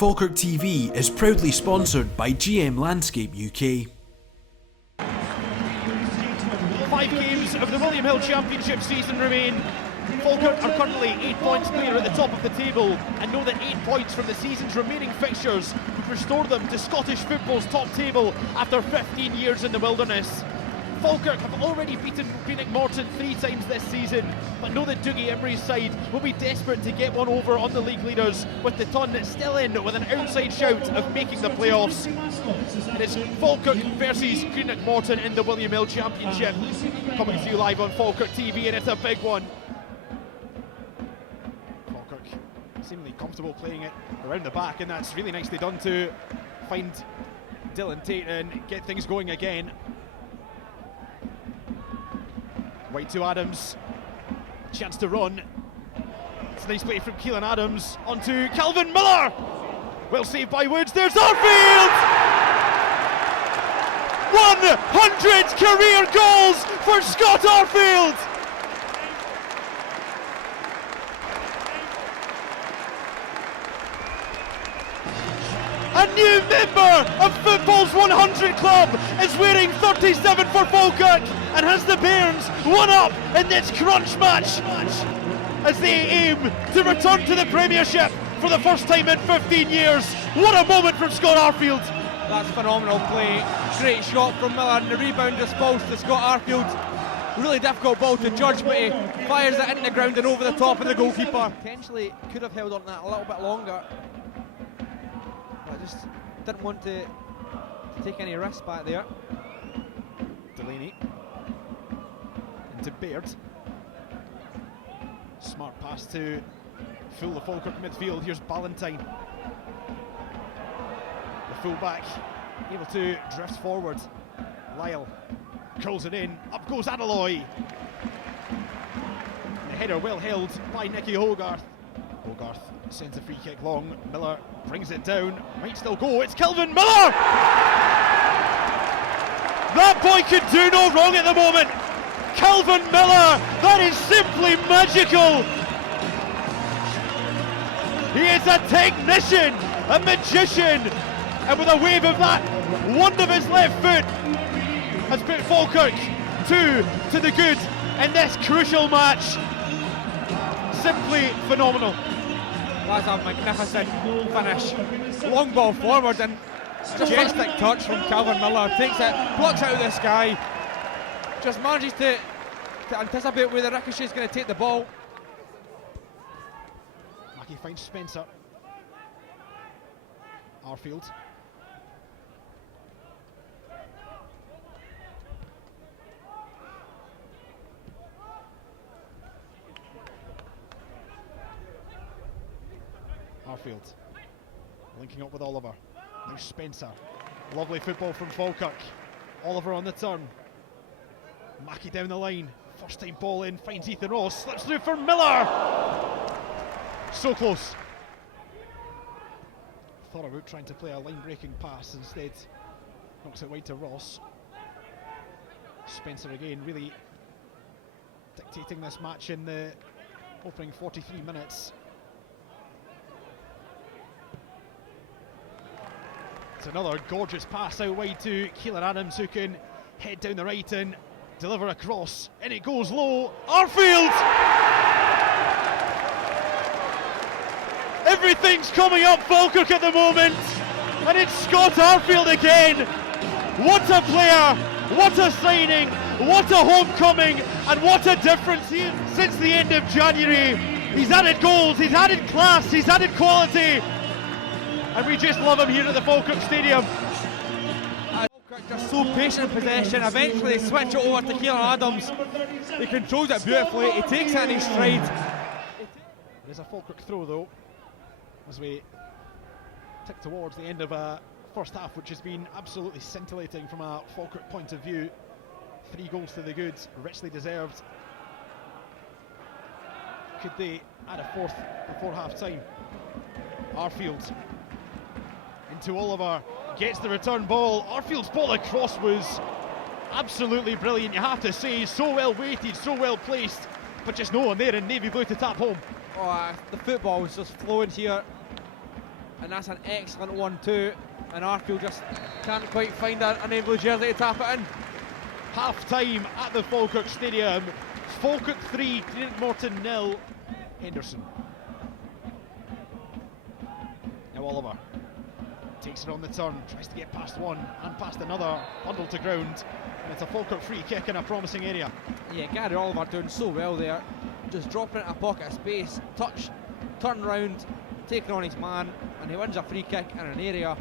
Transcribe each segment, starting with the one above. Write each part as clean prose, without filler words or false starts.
Falkirk TV is proudly sponsored by GM Landscape UK. 5 games of the William Hill Championship season remain. Falkirk are currently 8 points clear at the top of the table and know that 8 points from the season's remaining fixtures would restore them to Scottish football's top table after 15 years in the wilderness. Falkirk have already beaten Greenock Morton 3 times this season, but know that Dougie Imrie's side will be desperate to get one over on the league leaders, with the Ton still in with an outside shout of making the playoffs. It is Falkirk versus Greenock Morton in the William Hill Championship, coming to you live on Falkirk TV, and it's a big one. Falkirk seemingly comfortable playing it around the back, and that's really nicely done to find Dylan Tate and get things going again. Wide to Adams, chance to run. It's a nice play from Keelan Adams onto Calvin Miller. Well saved by Woods. There's Arfield! 100 career goals for Scott Arfield! A new member of football's 100 club is wearing 37 for Falkirk and has the Bairns one up in this crunch match as they aim to return to the Premiership for the first time in 15 years. What a moment from Scott Arfield. That's phenomenal play. Great shot from Miller, and the rebound just falls to Scott Arfield. Really difficult ball to judge, but he fires it into the ground and over the top of the goalkeeper. Potentially could have held on to that a little bit longer. I just didn't want to take any risks back there. Delaney into Baird. Smart pass to fill the Falkirk midfield. Here's Ballantyne. The fullback able to drift forward. Lyle curls it in. Up goes Adaloy. The header well held by Nicky Hogarth. Hogarth sends a free kick long. Miller brings it down. Might still go. It's Kelvin Miller! That boy could do no wrong at the moment. Kelvin Miller, that is simply magical. He is a technician, a magician, and with a wave of that wand of his left foot has put Falkirk 2 to the good in this crucial match. Simply phenomenal. That's a magnificent finish. Long ball forward and majestic touch from Calvin Miller. Takes it, blocks out of the sky. Just manages to anticipate where the ricochet is going to take the ball. Mackie finds Spencer. Arfield. Arfield linking up with Oliver. Now Spencer. Lovely football from Falkirk. Oliver on the turn. Mackie down the line. First time ball in, finds Ethan Ross. Slips through for Miller. So close. Thought about trying to play a line breaking pass, instead knocks it wide to Ross. Spencer again really dictating this match in the opening 43 minutes. It's another gorgeous pass out wide to Keelan Adams, who can head down the right and deliver a cross. And it goes low. Arfield! Everything's coming up Falkirk at the moment, and it's Scott Arfield again. What a player, what a signing, what a homecoming, and what a difference since the end of January. He's added goals, he's added class, he's added quality, and we just love him here at the Falkirk Stadium. Falkirk just so patient in possession. Eventually they switch it over to Keelan Adams. He controls it beautifully, he takes it in his stride. There's a Falkirk throw though, as we tick towards the end of a first half which has been absolutely scintillating from a Falkirk point of view. 3 goals to the good, richly deserved. Could they add a 4th before half time? Arfield into Oliver, gets the return ball. Arfield's ball across was absolutely brilliant, you have to say. So well weighted, so well placed, but just no one there in navy blue to tap home. Oh, the football was just flowing here. and that's an excellent one too. And Arfield just can't quite find an able jersey to tap it in. Half time at the Falkirk Stadium. Falkirk 3, Greenock Morton 0. Henderson. Now Oliver takes it on the turn, tries to get past one and past another, bundled to ground, and it's a Falkirk free kick in a promising area. Yeah, Gary Oliver doing so well there, just dropping into a pocket of space, touch, turn round, taking on his man, and he wins a free kick in an area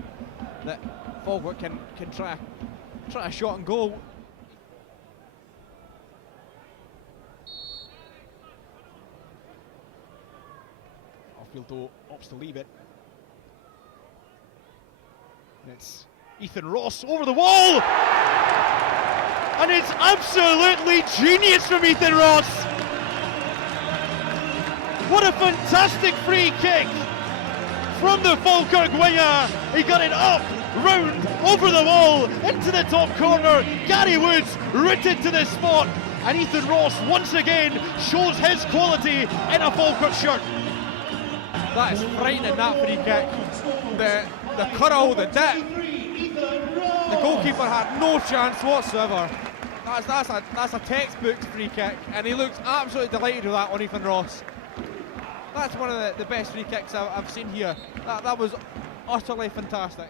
that Falkirk can try a shot and goal. Arfield though opts to leave it. And it's Ethan Ross over the wall! And it's absolutely genius from Ethan Ross! What a fantastic free kick from the Falkirk winger! He got it up, round, over the wall, into the top corner. Gary Woods rooted to the spot, and Ethan Ross once again shows his quality in a Falkirk shirt. That is frightening, that free kick. The curl, the dip. The goalkeeper had no chance whatsoever. That's a textbook free kick, and he looks absolutely delighted with that on Ethan Ross. That's one of the best free kicks I've seen here. That was utterly fantastic.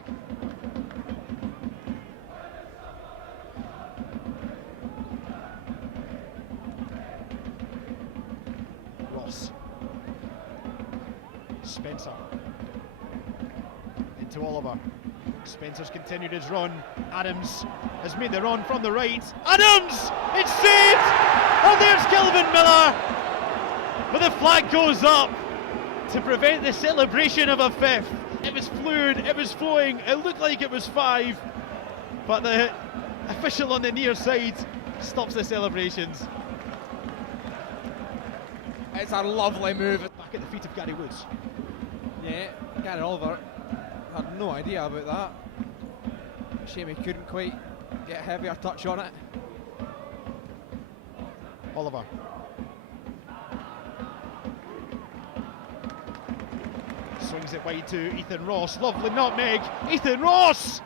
Ross. Spencer. Into Oliver. Spencer's continued his run. Adams has made the run from the right. Adams! It's saved! And there's Kelvin Miller! But the flag goes up to prevent the celebration of a fifth. It was fluid, it was flowing, it looked like it was 5, but the official on the near side stops the celebrations. It's a lovely move. Back at the feet of Gary Woods. Yeah, Gary Oliver had no idea about that. Shame he couldn't quite get a heavier touch on it. Oliver. Swings it wide to Ethan Ross. Lovely nutmeg. Ethan Ross!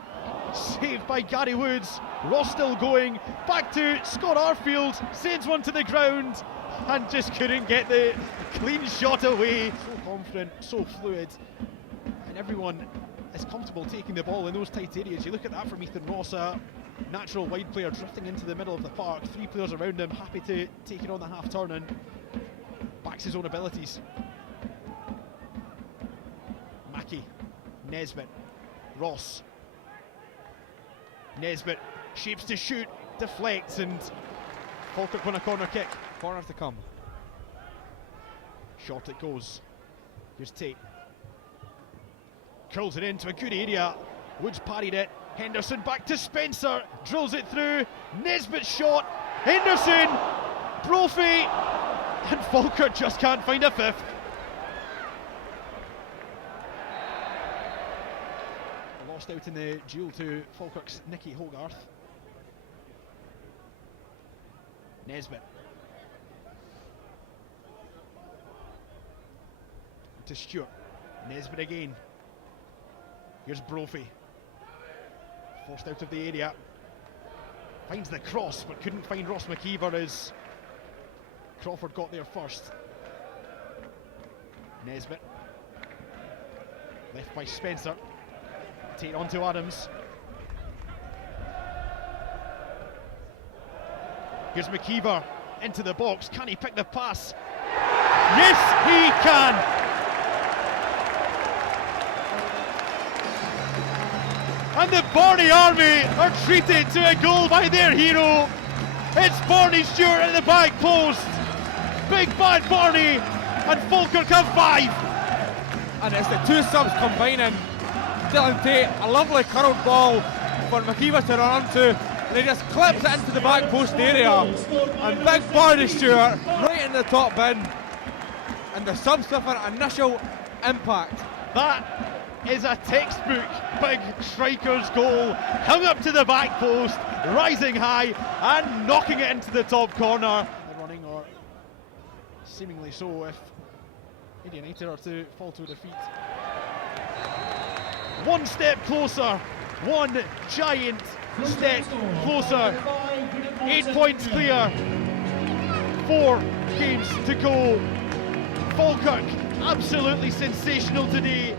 Saved by Gary Woods. Ross still going. Back to Scott Arfield. Sends one to the ground and just couldn't get the clean shot away. So confident, so fluid. And everyone is comfortable taking the ball in those tight areas. You look at that from Ethan Ross, a natural wide player drifting into the middle of the park. 3 players around him, happy to take it on the half turn and backs his own abilities. Mackey, Nesbitt, Ross. Nesbitt shapes to shoot, deflects, and Falkirk won a corner kick. Corner to come. Short it goes. Here's Tate. Curls it into a good area. Woods parried it. Henderson back to Spencer. Drills it through. Nesbitt shot. Henderson. Brophy. And Falkirk just can't find a fifth. Lost out in the duel to Falkirk's Nicky Hogarth. Nesbitt. To Stewart. Nesbitt again. Here's Brophy. Forced out of the area. Finds the cross, but couldn't find Ross McKeever as Crawford got there first. Nesbitt. Left by Spencer. Take it on to Adams. Here's McKeever into the box. Can he pick the pass? Yes, he can! And the Barney Army are treated to a goal by their hero. It's Barney Stewart at the back post. Big bad Barney, and Falkirk have 5. And it's the 2 subs combining. Dylan Tate, a lovely curled ball for McKeever to run onto, and he just clips it into the back post area. And big Barney Stewart right in the top bin. And the subs suffer initial impact. That is a textbook big striker's goal, hung up to the back post, rising high and knocking it into the top corner. Running, or seemingly so, if United are to fall to defeat. one step closer, one giant step closer. 8 points clear, 4 games to go. Falkirk, absolutely sensational today.